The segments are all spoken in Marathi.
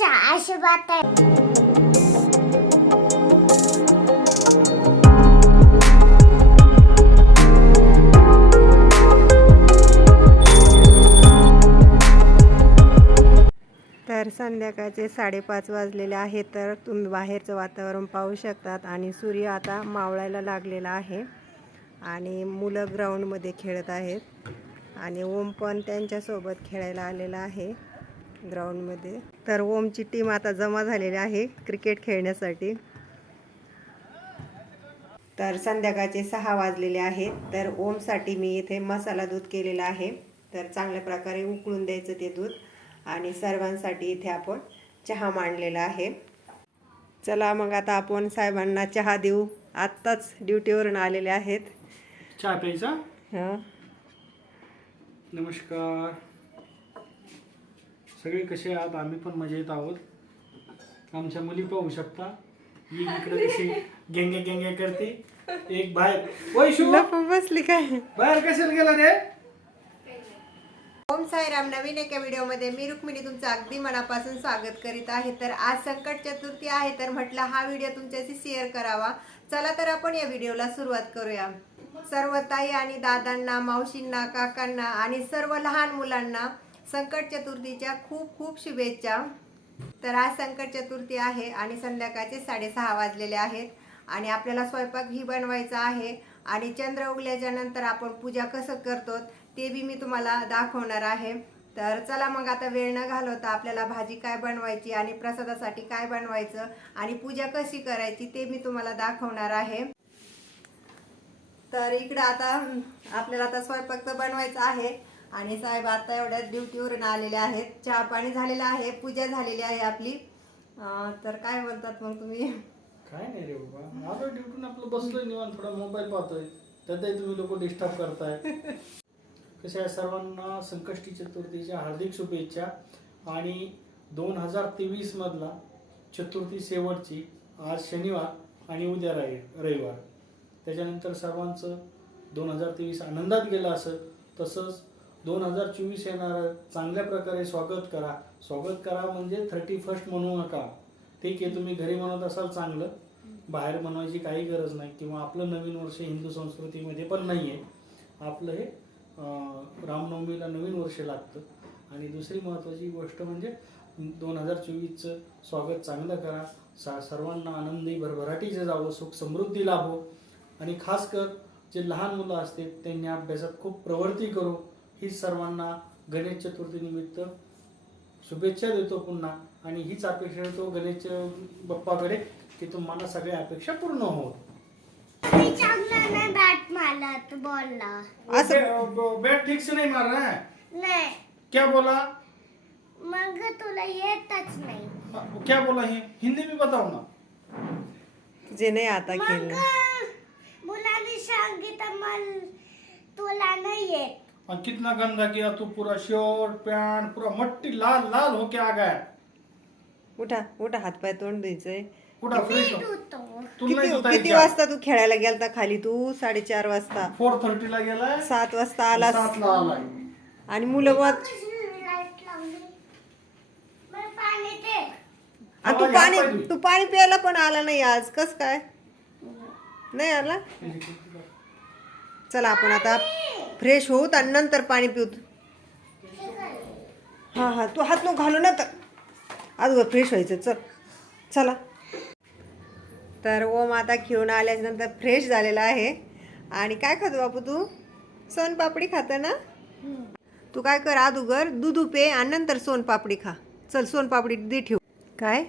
अच्छा अशी बात आहे तर संध्याकाळचे साडेपाच वाजलेले आहे तर तुम्ही बाहेरचं वातावरण पाहू शकतात आणि सूर्य आता मावळायला लागलेला आहे आणि मुलं ग्राउंडमध्ये खेळत आहेत आणि ओम पण त्यांच्यासोबत खेळायला आलेला आहे. ग्राउंडमध्ये. तर ओमची टीम आता जमा झालेली आहे क्रिकेट खेळण्यासाठी. तर संध्याकाळचे सहा वाजलेले आहेत. तर ओमसाठी मी इथे मसाला दूध केलेला आहे. तर चांगल्या प्रकारे उकळून द्यायचं ते दूध. आणि सर्वांसाठी इथे आपण चहा मांडलेला आहे. चला मग आता आपण साहेबांना चहा देऊ. आत्ताच ड्युटीवरून आलेले आहेत. चहा प्यायचा? हं. नमस्कार. सगळे कसे आहात? आम्ही पण मजेत आहोत. आमच्या मुली पाहू शकता. ही इकडे कशी गेंगे गेंगे करते. एक बाहेर. वैशू बसली काय? बाहेर कशाला गेला रे? ओम साईराम नवीन एका व्हिडिओमध्ये मी रुक्मिणी तुमचं अगदी मनापासून स्वागत करीत आहे. तर आज संकट चतुर्थी आहे तर म्हटलं हा व्हिडिओ तुमच्याशी शेअर करावा. चला तर आपण या व्हिडिओला सुरुवात करूया. सर्व ताई आणि दादांना मावशींना काकांना आणि सर्व लहान मुलांना संकट चतुर्थीच्या खूप खूप शुभेच्छा. तर आज संकट चतुर्थी आहे आणि संध्याकाळचे साडेसहा वाजलेले आहेत आणि आपल्याला स्वयंपाक ही बनवायचा आहे आणि चंद्र उगल्याच्या नंतर आपण पूजा कसं करतो ते बी मी तुम्हाला दाखवणार आहे. तर चला मग आता वेळ न घालवता आपल्याला भाजी काय बनवायची आणि प्रसादासाठी काय बनवायचं आणि पूजा कशी करायची ते मी तुम्हाला दाखवणार आहे. तर इकडं आता आपल्याला आता स्वयंपाक तर बनवायचा आहे. आणि साहेब आता एवढ्या ड्युटीवरून आलेले आहेत. चहा पाणी झालेलं आहे पूजा झालेली आहे आपली. अं, तर काय बोलतात मग तुम्ही? काय नाही रे बाबा. आलो ड्युटून आपलं बसलोय निवांत थोडा मोबाईल पाहतोय. त्यातही तुम्ही लोक डिस्टर्ब करताय. कशा आहे सर्वांना संकष्टी चतुर्थीच्या हार्दिक शुभेच्छा. आणि दोन हजार तेवीस मधला चतुर्थी शेवटची आज शनिवार आणि उद्या रवि रविवार. त्याच्यानंतर सर्वांचं दोन हजार तेवीस आनंदात गेलं असं तसंच दोन हजार चोवीस येणारं. चांगल्या प्रकारे स्वागत करा. स्वागत करा म्हणजे थर्टी फर्स्ट म्हणू नका. ठीक आहे तुम्ही घरी म्हणत असाल चांगलं. बाहेर बनवायची काही गरज नाही किंवा आपलं नवीन वर्ष हिंदू संस्कृतीमध्ये पण नाही आहे आपलं हे रामनवमीला नवीन वर्ष लागतं. आणि दुसरी महत्त्वाची गोष्ट म्हणजे दोन हजार चोवीसचं स्वागत चांगलं करा. सा सर्वांना आनंदी भरभराटीचं जावं सुख समृद्धी लाभो. आणि खास कर जे लहान मुलं असते त्यांनी अभ्यासात खूप प्रवृत्ती करू. हीच सर्वांना गणेश चतुर्थीनिमित्त शुभेच्छा देतो पुन्हा. आणि हीच अपेक्षा देतो गणेश बाप्पाकडे की तुम्हाला सगळ्या अपेक्षा पूर्ण हो मी चांगला नाही बॅट मारत बॉलला असं बैट ठीक से नहीं मार रहा है? नाही. क्या बोला? मग तुला येतच नाही. हाँ, क्या बोला है? हिंदी में बताओ ना. जे नाही आता मग केलं. मुलांनी सांगितलं मला तुला नाही येत. और कितना गंदा किया तू पूरा शर्ट पैंट पूरा मट्टी लाल लाल होके आ गया। उठा उठा हातपाय तोंड द्यायचंय पूरा फ्रेश होतो तू? किती नाही किती वाजता तू खेळायला गेलता खाली तू? साडेचार वाजता. फोर थर्टी ला गेलाय? सात वाजता आला सात ला आलाय. आणि मुलं दे. आणि तू पाणी तू पाणी प्यायला पण आला नाही आज. कस काय? नाही आला? चला आपण आता फ्रेश होऊत आणि नंतर पाणी पिऊत हा हा तू हात नको घालू ना तर. अगोदर फ्रेश व्हायचं चल. चला. तर ओम आता खेळून आल्यानंतर फ्रेश झालेला आहे. आणि काय खातो बापू तू? सोनपापडी खातं ना? तू काय कर अगोदर दूध पे आणि नंतर सोनपापडी खा. चल सोनपापडी दे ठेव. काय?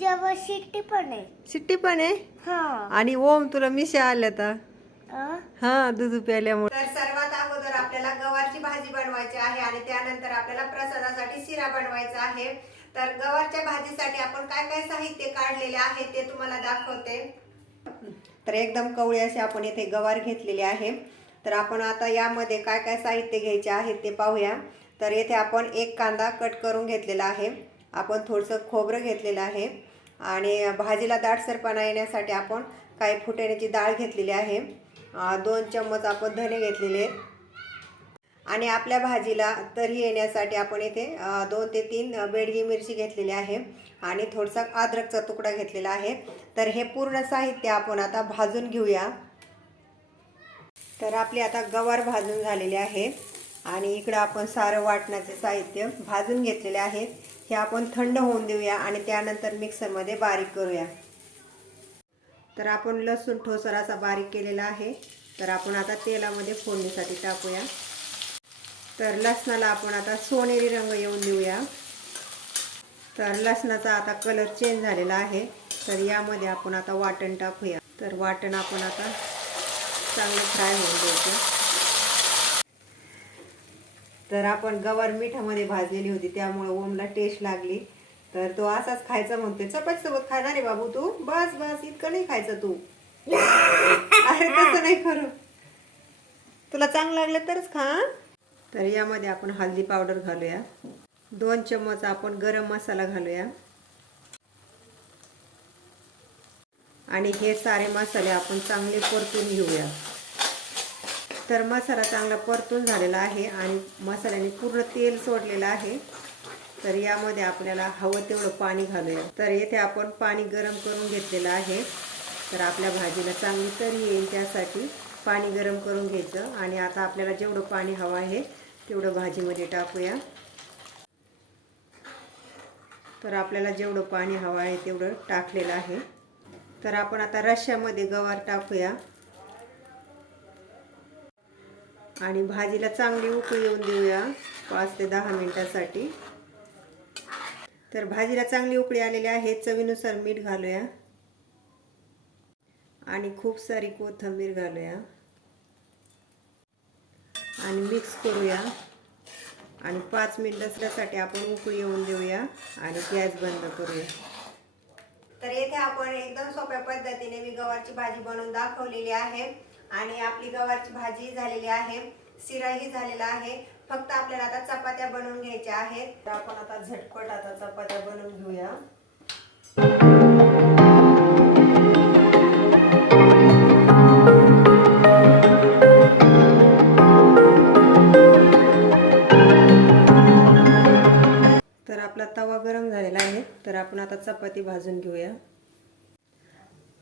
जेव्हा शिट्टी पण आहे. शिट्टी पण आहे? हा. आणि ओम तुला मिशा आल्या तर? हा? दूध प्यायल्यामुळे. तर सर्वात अगोदर आपल्याला गवारची भाजी बनवायची आहे आणि त्यानंतर आपल्याला प्रसादासाठी शिरा बनवायचा आहे. तर गवारच्या भाजीसाठी आपण काय काय साहित्य काढलेले आहे ते तुम्हाला दाखवते. तर एकदम कवळी असे आपण इथे गवार घेतलेले आहे. तर आपण आता यामध्ये काय काय साहित्य घ्यायचे आहे ते पाहूया. तर येथे आपण एक कांदा कट करून घेतलेला आहे. आपण थोडंसं खोबरं घेतलेलं आहे. आणि भाजीला दाटसरपणा येण्यासाठी आपण काही फुटाण्याची डाळ घेतलेली आहे. दोन चम्मच आपण धने घेतलेले आहेत. आणि आपल्या भाजीला तरी येण्यासाठी आपण इथे दोन ते तीन बेडगी मिरची घेतलेली आहे. आणि थोडासा अद्रकचा तुकडा घेतलेला आहे. तर हे पूर्ण साहित्य आपण आता भाजून घेऊया. तर आपली आता गवार भाजून झालेली आहे. आणि इकडं आपण सारं वाटण्याचे साहित्य भाजून घेतलेले आहे. हे आपण थंड होऊन देऊया आणि त्यानंतर मिक्सरमध्ये बारीक करूया. तर आपण लसूण ठोसर असा बारीक केलेला आहे. तर आपण आता तेलामध्ये फोडणीसाठी टाकूया. तर लसणाला आपण आता सोनेरी रंग येऊन देऊया. तर लसणाचा आता कलर चेंज झालेला आहे. तर यामध्ये आपण आता वाटण टाकूया. तर वाटण आपण आता चांगलं फ्राय होऊन द्यायचं तर आपण गवार मिठामध्ये भाजलेली होती त्यामुळं ओमला टेस्ट लागली. तर तो असाच खायचा म्हणते चपाती सोबत खाणार आहे बाबू तू? बस बस इतकं नाही खायचं तू. अरे तसं नाही खरं तुला चांगलं लागलं तरच खा तर यामध्ये आपण हळदी पावडर घालूया. दोन चम्मच आपण गरम मसाला घालूया. आणि हे सारे मसाले आपण चांगले परतून घेऊया. तर मसाला चांगला परतून झालेला आहे आणि मसाल्याने पूर्ण तेल सोडलेलं आहे. तर यामध्ये आपल्याला हवं तेवढं पाणी घालूया. तर येथे आपण पाणी गरम करून घेतलेलं आहे. तर आपल्या भाजीला चांगली तरी येईल त्यासाठी पाणी गरम करून घ्यायचं. आणि आता आपल्याला जेवढं पाणी हवं आहे तेवढं भाजीमध्ये टाकूया. तर आपल्याला जेवढं पाणी हवं आहे तेवढं टाकलेलं आहे. तर आपण आता रश्श्यामध्ये गवार टाकूया. आणि भाजीला चांगली उकळी येऊन देऊया पाच ते दहा मिनटासाठी. तर भाजीला चांगली उकळी आलेली आहे. चवीनुसार मीठ घालूया. आणि खूप सारी कोथिंबीर घालूया. आणि मिक्स करूया. आणि पाच मिनिट दसऱ्यासाठी आपण उकळी येऊन देऊया आणि गॅस बंद करूया. तर येथे आपण एकदम सोप्या पद्धतीने मी गवारची भाजी बनवून दाखवलेली आहे. आणि आपली गवारची भाजी झालेली आहे. शिराही झालेला आहे. फक्त आपल्याला आता चपात्या बनवून घ्यायच्या आहेत. तर आपण आता झटपट आता चपात्या बनवून घेऊया. तर आपला तवा गरम झालेला आहे. तर आपण आता चपाती भाजून घेऊया.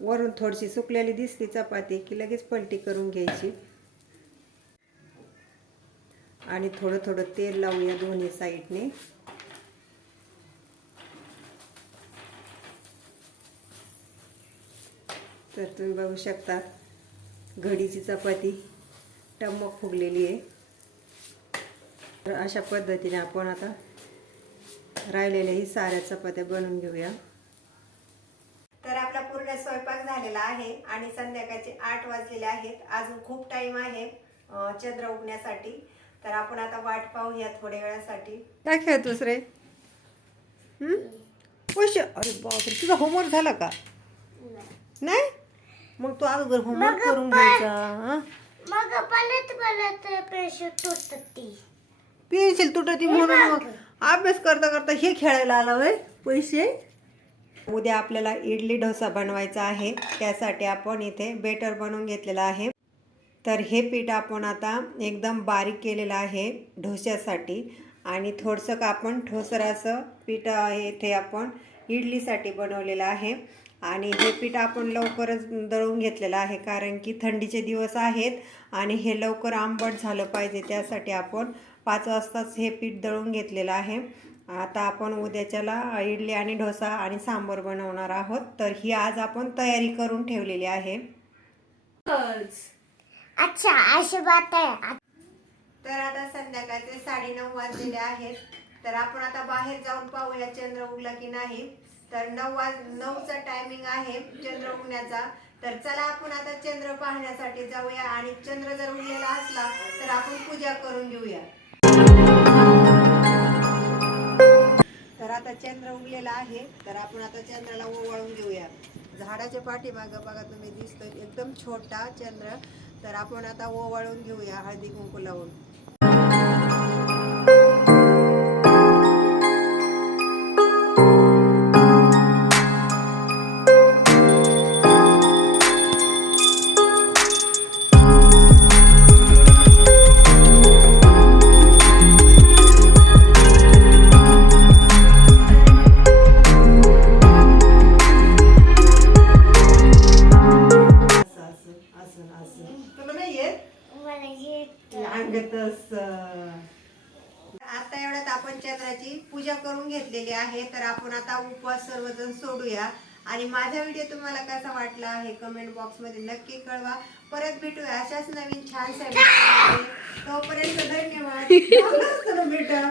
वरून थोडीशी सुकलेली दिसली चपाती की लगेच पलटी करून घ्यायची. आणि थोडं थोडं तेल लावूया दोन्ही साईडने. तर तुम्ही बघू शकता घडीची चपाती टमक फुगलेली आहे. तर अशा पद्धतीने आपण आता राहिलेल्याही साऱ्या चपात्या बनवून घेऊया. तर आपला पूर्ण स्वयंपाक झालेला आहे आणि संध्याकाळचे आठ वाजलेले आहेत. अजून खूप टाईम आहे चंद्र उगण्यासाठी. तर आपण आता वाट पाहूया थोड्या वेळासाठी. काय खेळतोस रे? खुश अरे बापरे तुझा होमवर्क झाला का? नाही? मग तू अगोदर होमवर्क करून घ्यायचा हं? मग परत प्रेशर तुटत. पेन्सिल तुटती म्हणून मग अभ्यास करता करता हे खेळायला आला वय पैसे? उद्या आपल्याला इडली डोसा बनवायचा आहे त्यासाठी आपण इथे बेटर बनवून घेतलेलं आहे. तर हे पीठ आपण आता एकदम बारीक केलेलं आहे ढोश्यासाठी आणि थोडंसं आपण ठोसराचं पीठ आहे ते आपण इडलीसाठी बनवलेलं आहे. आणि हे पीठ आपण लवकरच दळून घेतलेलं आहे कारण की थंडीचे दिवस आहेत आणि हे लवकर आंबट झालं पाहिजे. त्यासाठी आपण पाच वाजताच हे पीठ दळून घेतलेलं आहे. आता आपण उद्याच्याला इडली आणि ढोसा आणि सांबर बनवणार आहोत. तर ही आज आपण तयारी करून ठेवलेली आहे. अच्छा अशी बात आहे. तर आता संध्याकाळचे साडेनऊ वाजलेले आहेत. तर आपण आता बाहेर जाऊन पाहूया चंद्र उगला की नाही. तर नऊ वाज नऊचा टायमिंग आहे चंद्र उगण्याचा. तर चला आपण आता चंद्र पाहण्यासाठी जाऊया आणि चंद्र जर उगलेला असला तर आपण पूजा करून घेऊया. तर आता चंद्र उगलेला आहे. तर आपण आता चंद्राला ओवाळून घेऊया. झाडाच्या पाठीमागं बघा तुम्ही दिसतोय एकदम छोटा चंद्र. तर आपण आता ओवाळून घेऊया हळदी कुंकू लावून. आता एवढ्यात आपण चंद्राची पूजा करून घेतलेली आहे तर आपण आता उपवास सर्वजण सोडूया. आणि माझा व्हिडिओ तुम्हाला कसा वाटला आहे कमेंट बॉक्समध्ये नक्की कळवा. परत भेटूया अशाच नवीन छान तोपर्यंत धन्यवाद. भेटा